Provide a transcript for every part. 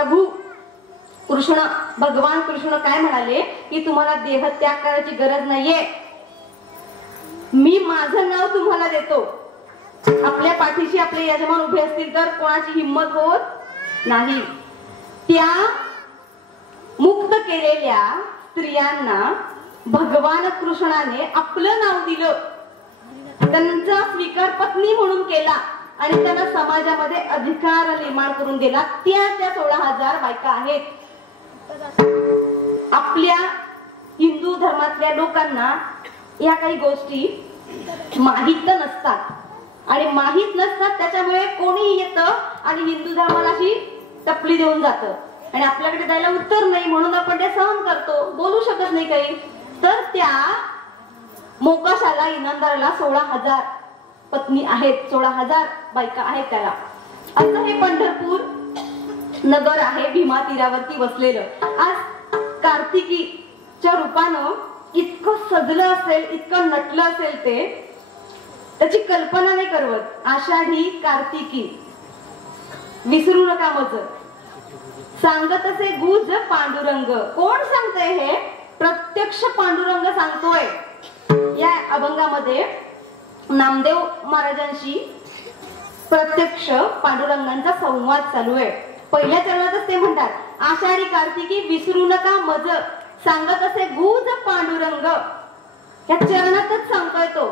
प्रभू कृष्ण भगवान कृष्ण काय म्हणाले की तुम्हाला देह त्याग करायची गरज नाहीये, मी माझं नाव तुम्हाला देतो. आपल्या पाठीशी आपले यजमान उभे असतील तर कोणाची हिंमत होत नाही. त्या मुक्त केलेल्या स्त्रियांना भगवान कृष्णाने आपलं नाव दिलं, त्यांचा स्वीकार पत्नी म्हणून केला आणि त्यांना समाजामध्ये अधिकार निर्माण करून दिला. त्या 16,000 बायका आहेत. आपल्या हिंदू धर्मातल्या लोकांना या काही गोष्टी माहित नसतात आणि माहित नसतात, त्याच्यामुळे कोणी येतं आणि हिंदू धर्माला अशी टपली देऊन जातं आणि आपल्याकडे द्यायला उत्तर नाही म्हणून आपण ते सहन करतो, बोलू शकत नाही काही. तर त्या मोकाशाला इनामदाराला 16,000 पत्नी आहेत, 16,000 बायका आहेत त्याला. असं हे पंढरपूर नगर आहे भीमा तीरावरती वसलेलं. आज कार्तिकीच्या रूपानं इतकं सजलं असेल, इतकं नटलं असेल, ते त्याची कल्पना नाही करवत. आषाढी कार्तिकी विसरू नका मज, सांगत असे गुज पांडुरंग. कोण सांगतंय हे? प्रत्यक्ष पांडुरंग सांगतोय. या अभंगामध्ये नामदेव महाराजांशी प्रत्यक्ष पांडुरंगांचा संवाद चालू आहे. पहिल्या चरणातच ते म्हणतात, आषाढी कार्तिकी विसरू नका मज, सांगत असे गुज पांडुरंग. या चरणातच सांगतोय तो.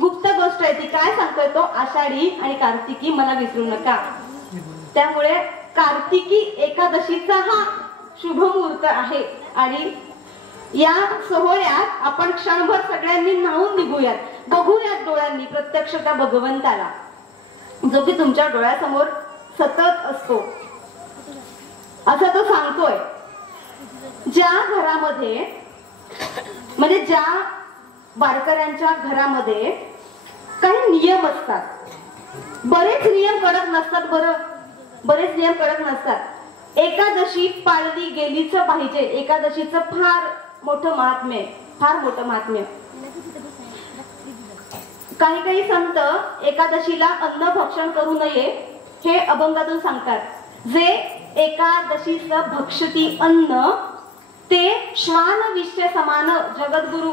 गुप्त गोष्ट आहे ती. काय सांगतोय तो? आषाढी आणि कार्तिकी मला विसरू नका. त्यामुळे कार्तिकी एकादशीचा हा शुभ मुहूर्त आहे आणि या सोहळ्यात आपण क्षणभर सगळ्यांनी न्हावून निघूयात, बघूयात डोळ्यांनी प्रत्यक्ष त्या भगवंताला, जो की तुमच्या डोळ्यासमोर सतत असतो. असं तो सांगतोय. ज्या घरामध्ये म्हणजे ज्या वारकऱ्यांच्या घरामध्ये काही नियम असतात, बरेच नियम कडक नसतात, बरेच नियम कडक नसतात. एकादशी पाळली गेलीच पाहिजे. एकादशीचं फार मोठं महात्म्य, फार मोठं महात्म्य. काही संत एकादशीला अन्न भक्षण करू नये हे अभंगातून सांगतात. जे एकादशीचं भक्षती अन्न ते श्वान विष्य समान. जगद्गुरु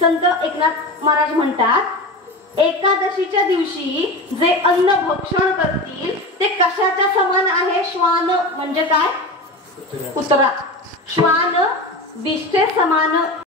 संत एकनाथ महाराज म्हणतात, एकादशीच्या दिवशी जे अन्न भक्षण करतील ते कशाच्या समान आहे? श्वान म्हणजे काय? कुत्रा. श्वान विष्ठे समान